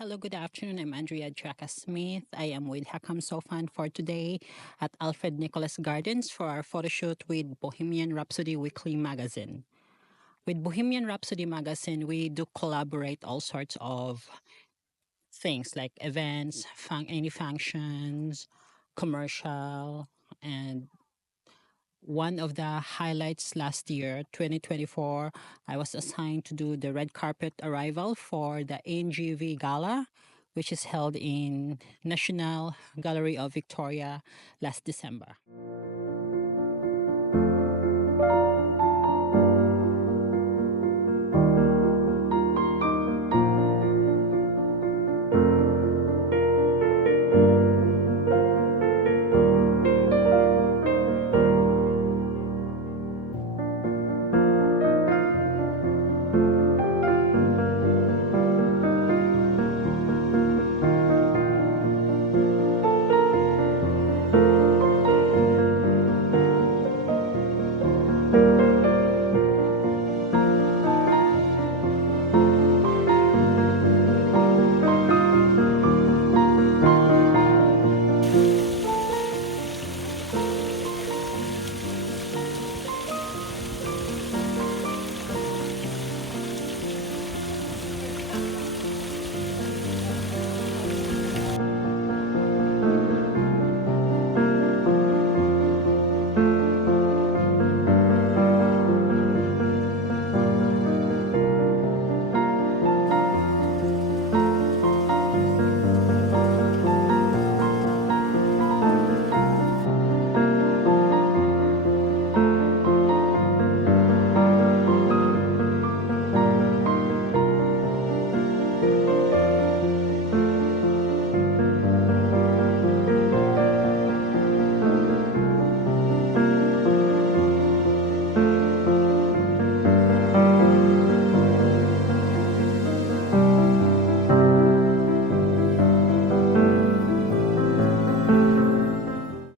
Hello, good afternoon. I'm Andrea Jaca Smith. I am with Hakam Sofan for today at Alfred Nicholas Gardens for our photo shoot with Bohemian Rhapsody Weekly Magazine. With Bohemian Rhapsody Magazine, we do collaborate all sorts of things like events, any functions, commercial, and one of the highlights last year, 2024, I was assigned to do the red carpet arrival for the NGV Gala, which is held in National Gallery of Victoria last December.